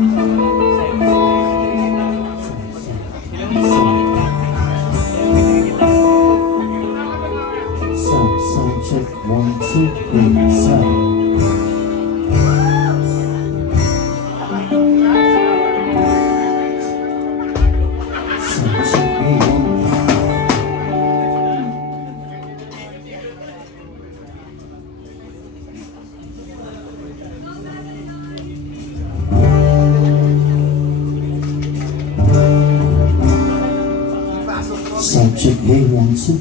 Sound check, 1, 2, 3, sound. Sound check, Subject A12.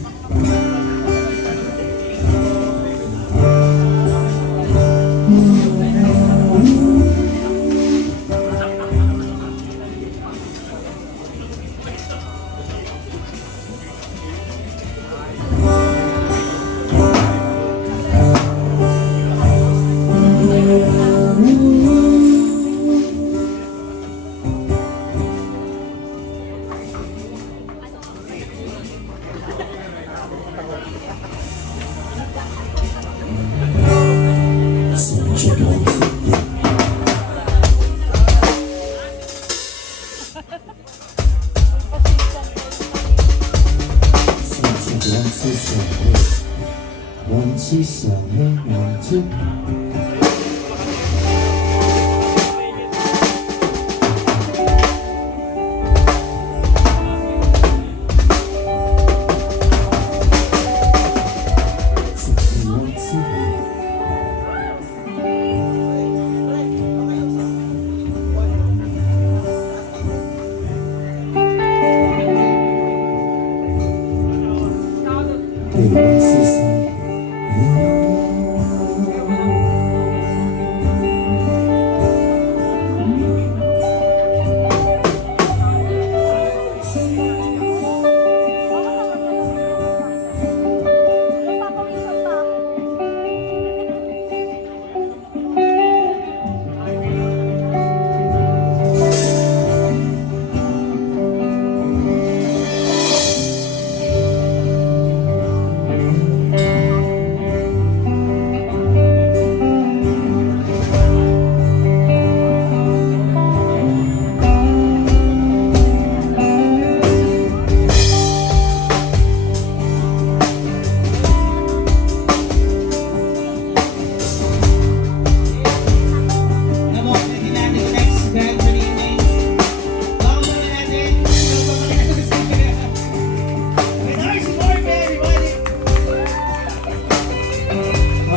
Subject 1, 2, 3.1, 7, 1, 2.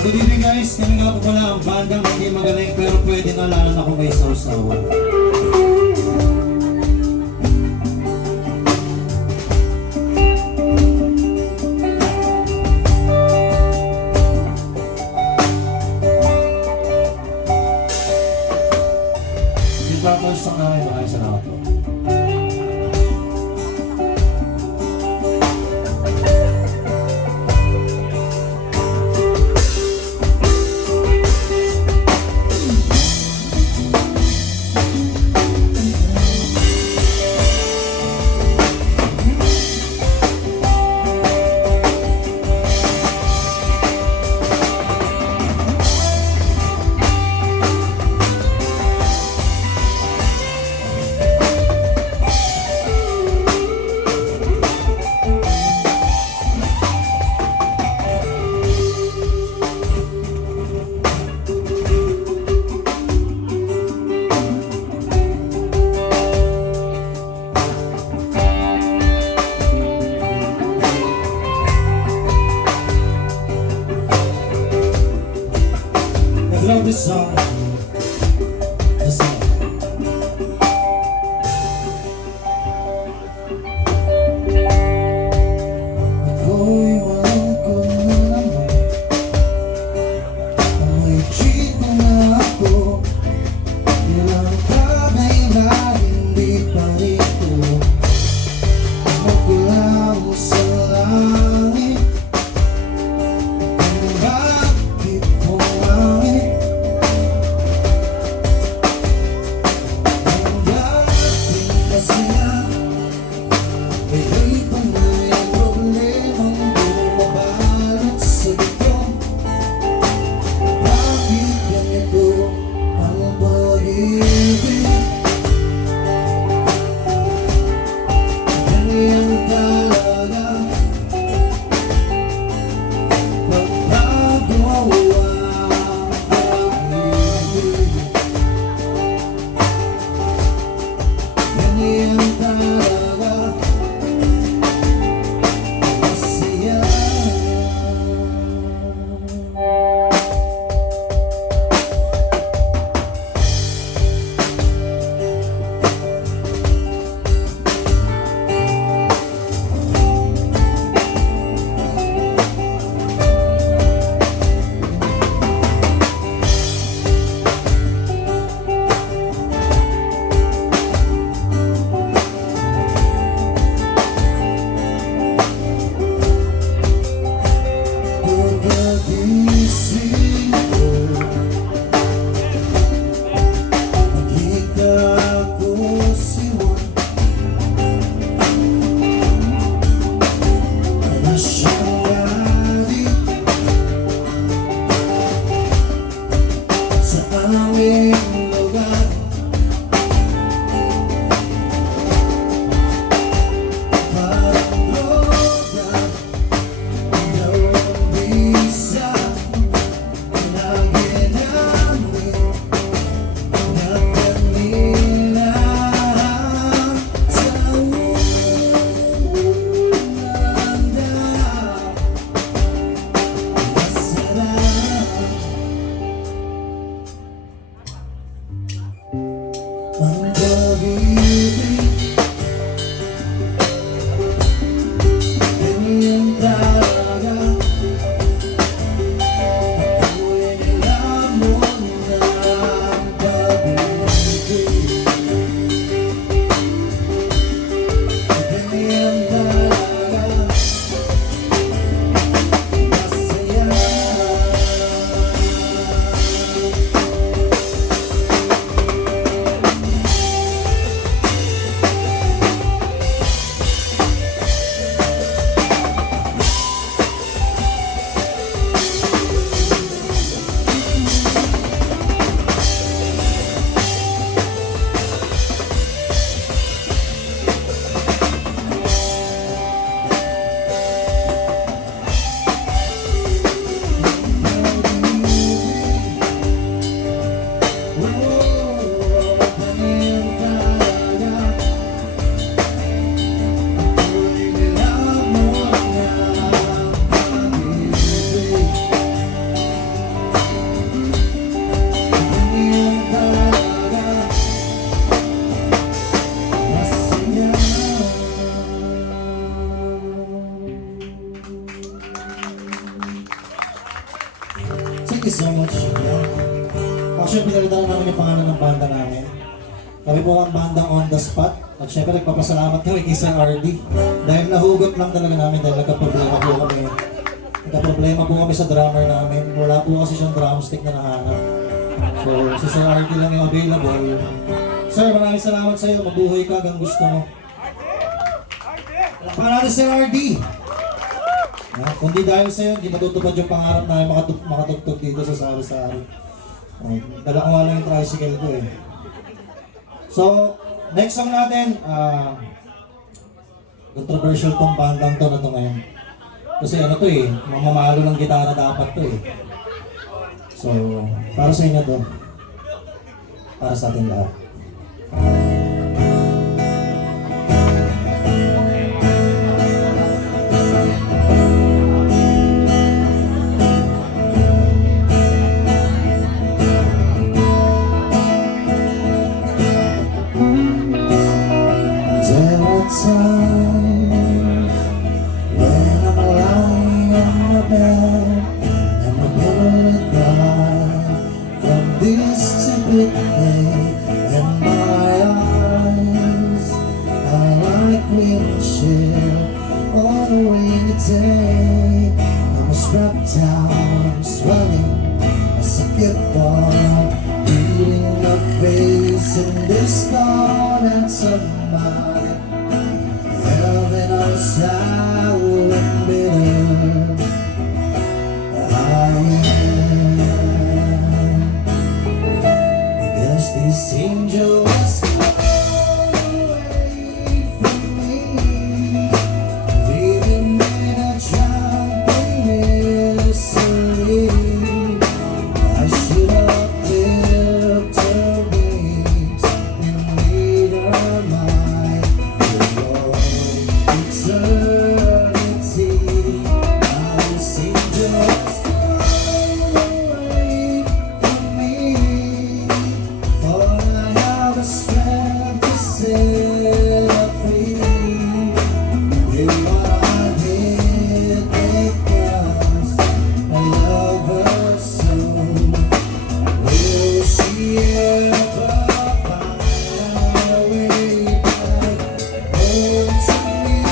Good evening guys, kami nga po pala ang bandang hindi magaling pero pwede na lang ako may sausawan. Di ba ako sa ngayon ay sa lahat po? ang pag-ibig. Ganyan talaga, ako'y nilamon na ang pag-ibig. Ganyan talaga, masaya. Thank you so much. Actually, pinalitan namin yung pangalan ng banda namin. Kami po ang bandang On The Spot. At syempre, nagpapasalamat kami kay Sir RD. Dahil nahugot lang talaga namin dahil nagka-problema po kami. Nagka-problema po kami sa drummer namin. Wala po kasi siyang drumstick na nahanap. So, si Sir RD lang yung available. Sir, maraming salamat sa iyo. Mabuhay ka hanggang gusto mo. Palakpakan natin Sir RD. Kundi dahil sa iyo, hindi matutupad yung pangarap na makatugtog dito sa sari-sari. Dala ko nga lang yung tricycle ko eh. So, next song natin, controversial tong bandang to na to ngayon. Kasi ano to eh, mamamalo ng gitara dapat to eh. So, para sa inyo to. Para sa ating lahat. Times when I'm lying on my bed and my blood dry from this stupid pain, and my eyes are like windshield on a rainy day. I'm strapped down, swelling as I get on, beating my face in this corner somebody. Heaven on sour and bitter, I am. Because these angels fall away from me, leaving me to drown in misery. I should have lived her wings and made her mine. Eternity, I see just away from me, for I have the strength to set her free. They are here because I love her so. Will she ever find a way back home to me?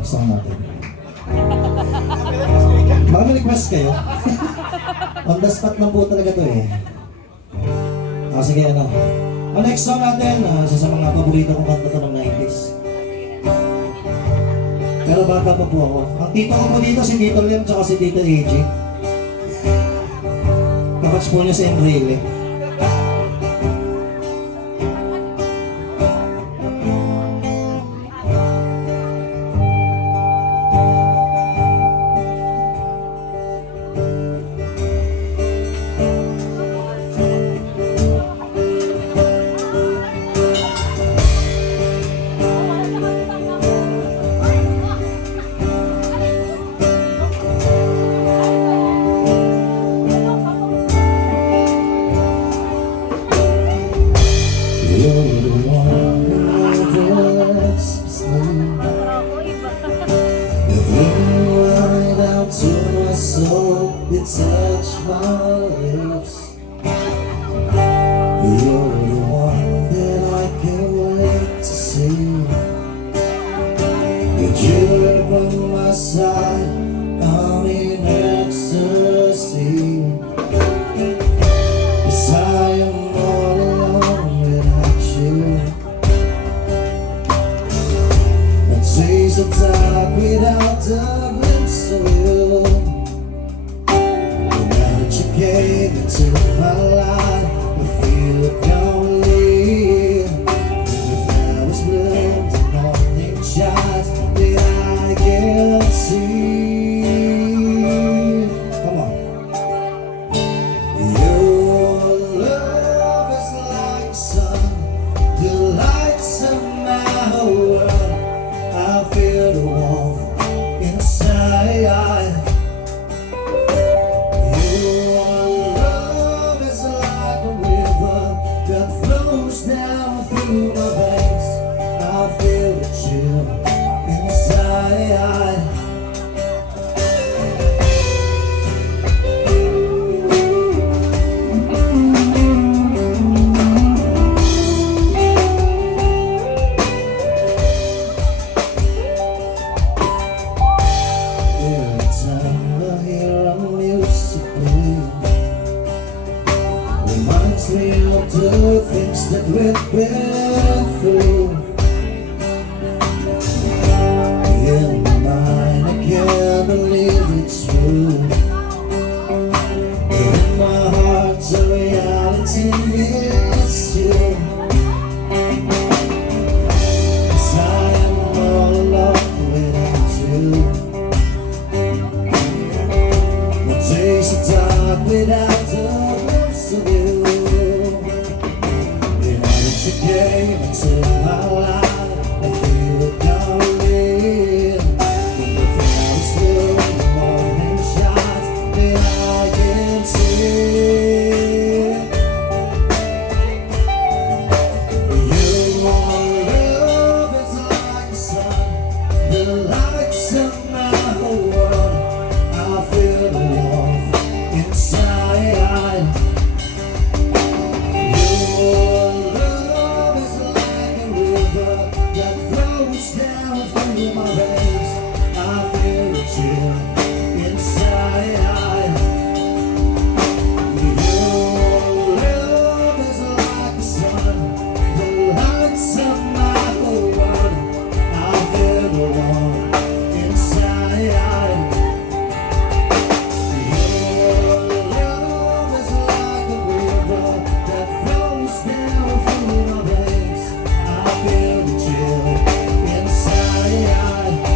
next song natin? Baka may request kayo? On the spot lang po talaga to eh. Sige ano. Ang next song natin, isa sa mga paborito kong kanta to ng 90s. Pero bata pa po ako. Ang tito ko po dito, si Tito Lem, tsaka si Tito AJ. Kapats po niya si Enrile. You touch my lips. You're the one that I can't wait to see. You're by my side, I'm in ecstasy. 'Cause I am all alone without you. A taste of dark without a glimpse of you. Came into my life, I feel it coming. The flowers bloomed, the morning shines that I can see. Come on. Your love is like sun, the lights of my world. I feel the warmth inside. Down through my veins, I feel the chill inside. Every time I hear a music play, reminds me of the things that we've been through. In my mind, I can't believe it's true. But in my heart, the reality is you. 'Cause I am all alone without you. The days are dark without the glimpse of you. You came into my life, I feel it coming. When the flowers bloom, the morning shines, that I can see. Your love is like the sun, the lights of my world. I feel the warmth inside. Down through my veins, I feel the chill inside. Your love is like the sun, the lights of my whole world. I feel the warmth inside. Your love is like a river that flows down through my veins. I feel the chill inside.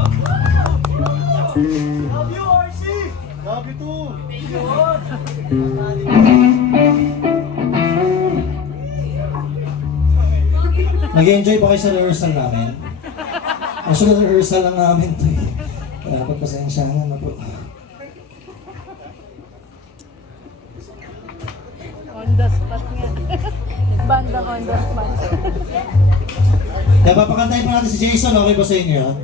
Love you, RC! Love you too! Nag-enjoy ba kayo sa rehearsal namin? Actually, rehearsal lang namin to eh. Kaya pagpasensyahan na po. On the spot nga. Bandang on the spot. Kaya papakantayin pa natin si Jason, okay ba sa inyo yan?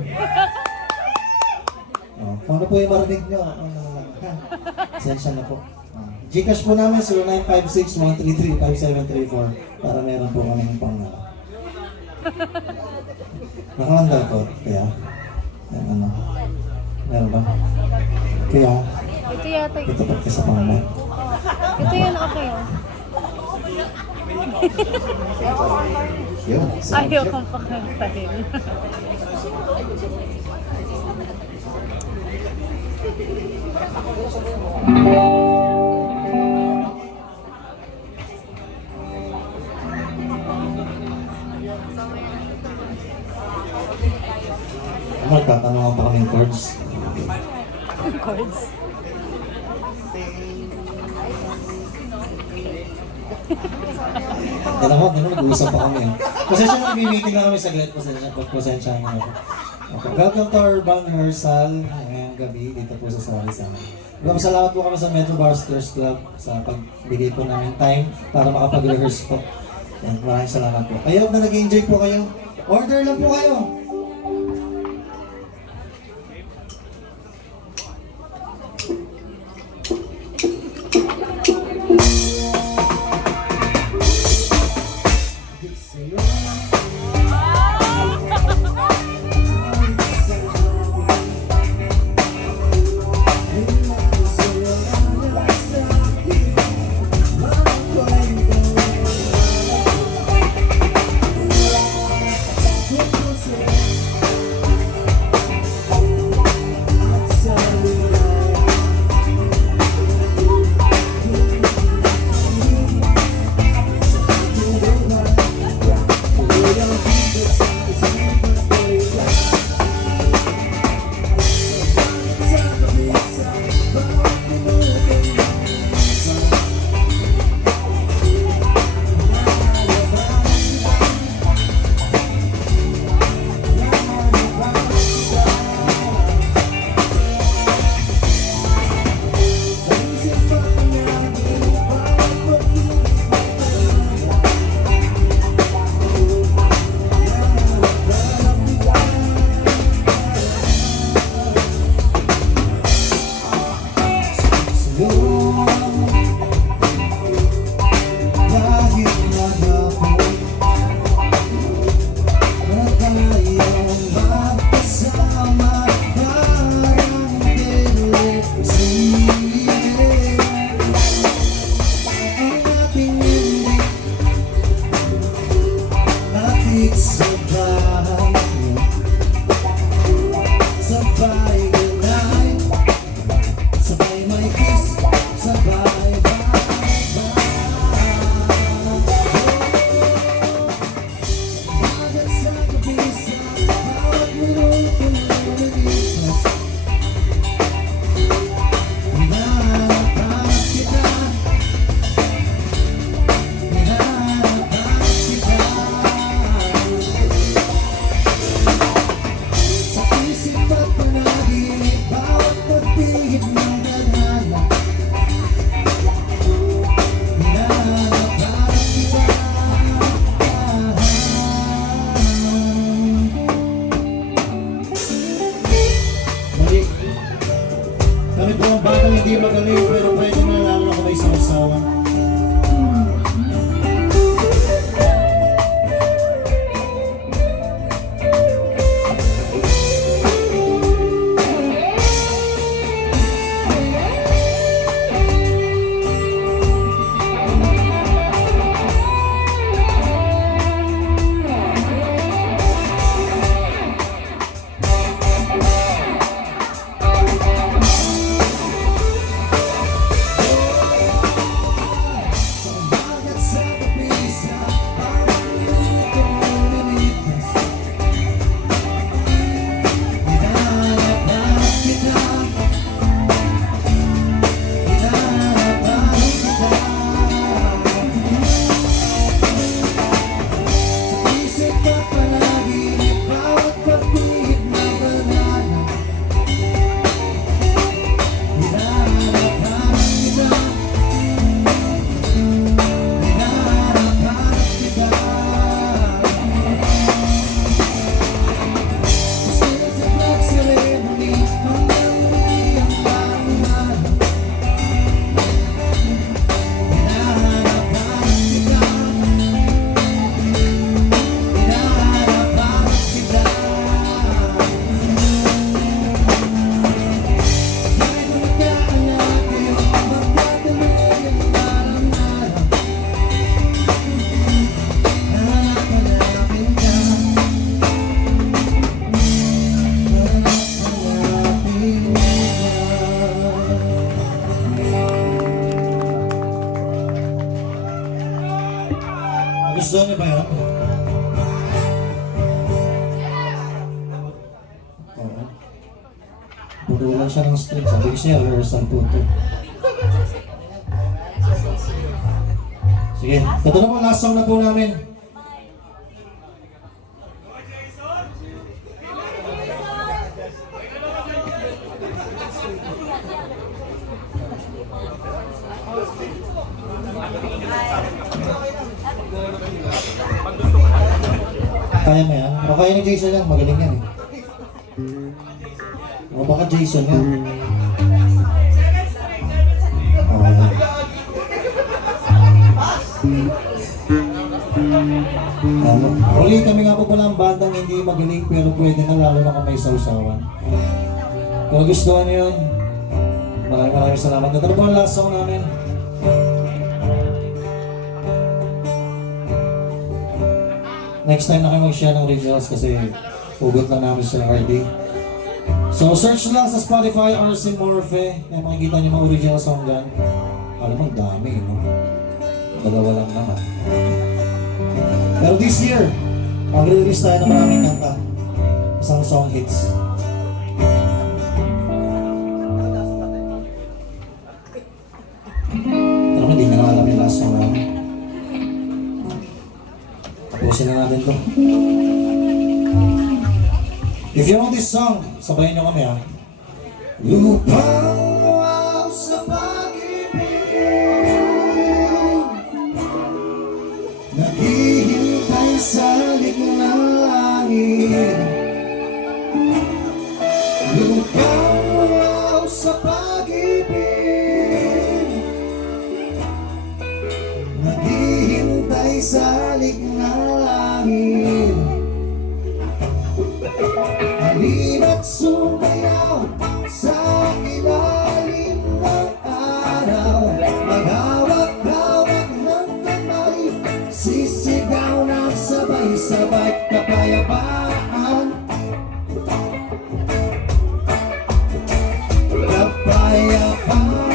Oh, kung ano po yung marinig nyo, sensya na po. Gcash po namin 0956-133-5734 para meron po kaming pang nakawandal ko, kaya yan ano, meron ba? Kaya, Ito yata. ito pa sa pangalan. Ito yun, okay. Yun, Ayaw kang pakantahin. magtatanungan pa kaming chords. Chords. Alam mo, nag-uusap pa kami. Pasensya na, meeting lang kami saglit. Pasensya na ako. Okay. Welcome to our band rehearsal ngayong gabi dito po sa Sari-Sari. Salamat po kami sa Metro Busters Club sa pagbigay po namin time para makapag-rehearse po. Yan, maraming salamat po. Kayo na nag-enjoy po kayo. Order lang po kayo. Kami po ang batang hindi magaling pero pwede na lalo na kung may sausawan. Putulan siya ng string. Sabi ko siya, rehearsal po ito. Sige, ito na po, last song na po namin. Kaya mo yan? O kaya ni Jason yan, magaling yan eh. O baka Jason yan. O yan. Uli kami nga po pala ang bandang hindi magaling pero pwede na lalo na kung may sausawan. Kung gusto nyo yun, maraming salamat. Ito na po ang last song namin. Next time na kayo mag-share ng originals kasi hugot lang namin sa RD. So search lang sa Spotify, RC Morphe. May makikita nyo mga original song dyan. Alam mo, dami, no? Dalawa lang naman. Pero this year, mag-release tayo ng maraming kanta. Isang song hits. Pero hindi na nga alam yung last song namin. Tapusin na natin to. If you know this song, sabayin nyo kami ha. Lupang wow sa pag-ibig, naghihintay sa likod ng langit. Lupang wow sa pag-ibig, naghihintay sa likod ng langit. Halina't sumayaw sa ilalim ng araw, maghawak-hawak ng kamay, sisigaw ng sabay-sabay kapayapaan. Kapayapaan.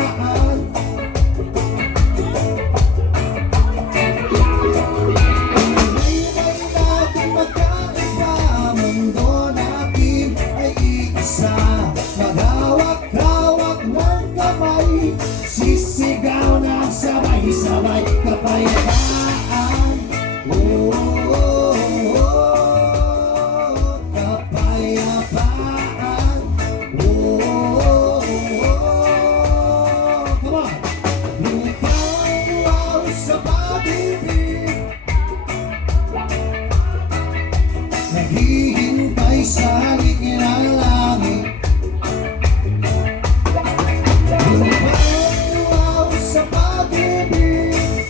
Hindi ay natin magkaiba, mundo natin ay iisa. Maghawak-hawak ng kamay, sisigaw ng sabay-sabay kapayapaan. Oh, oh, oh, kapayapaan. Oh, oh, oh, come on. Lupang wow sa pag-ibig, naghihintay sa likod ng langit. Lupang wow sa pag-ibig,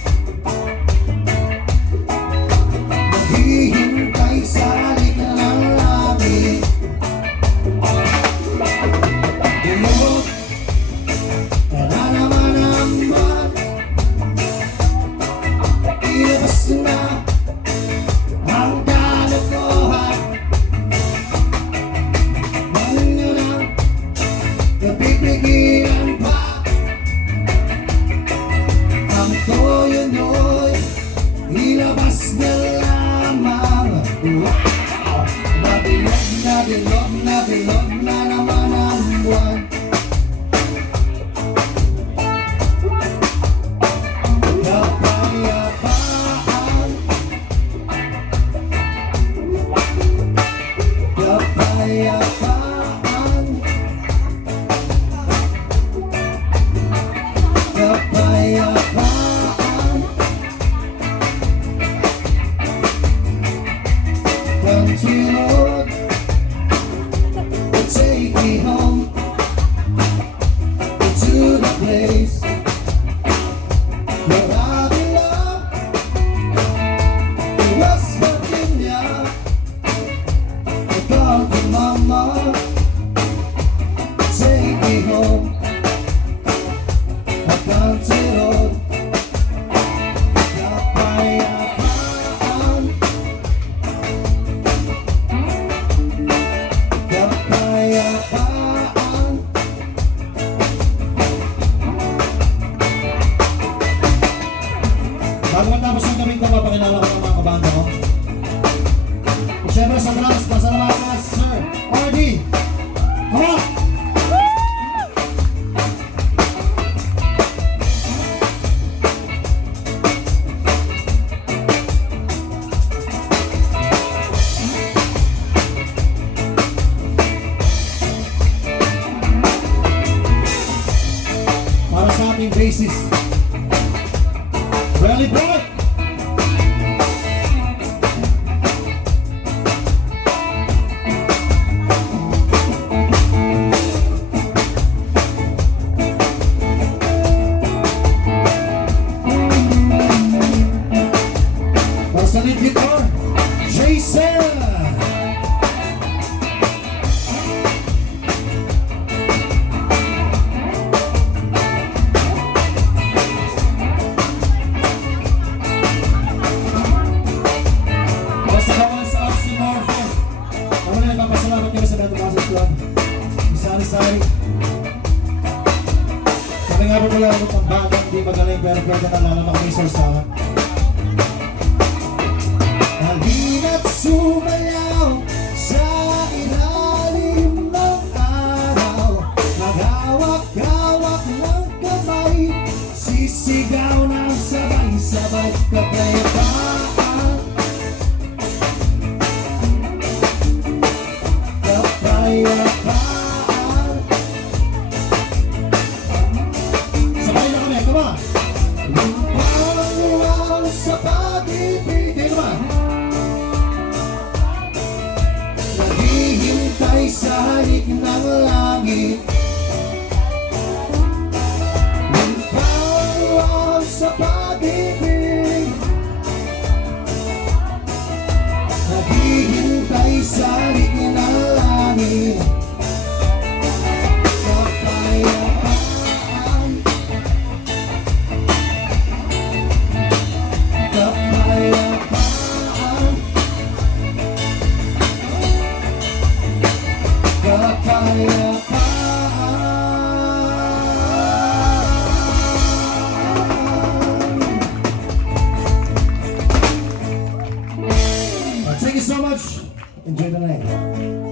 naghihintay sa likod ng langit. Lumot, wala naman ang buwan, ilabas na ang kalokohan. Ano na, napipigilan pa ang toyo nyo'y ilabas na lamang. Wow! Nabilog na bilog na bilog na naman ang buwan. Kapayapaan. Kapayapaan. Kapayapaan. Country road will take me home to the place where I belong. In West Virginia, I called for mama, take me home. A country road, kapayapaan. Kapayapaan. Faces. Rally boy! Basta lead guitar, Jason! Basta kawan sa Oxymorphone. Ako na nagpapasalamat kami sa Beto Passes Club. Isari-sari. Kami nga po pala ng banda, hindi magaling pero pwede na lang na kami sausawa. Halina't sumayaw sa ilalim ng araw. Maghawak-hawak ng kamay, sisigaw ng sabay-sabay kapayapaan. Kapayapaan. Sabay na kami, come on! Lumpang sa pag-ibig. Kayo naman. Naghihintay sa halik ng langit. Lumpang sa pag-ibig. Naghihintay sa halik ng langit. Kapayapaan. Kapayapaan. Kapayapaan. Thank you so much. Enjoy the night.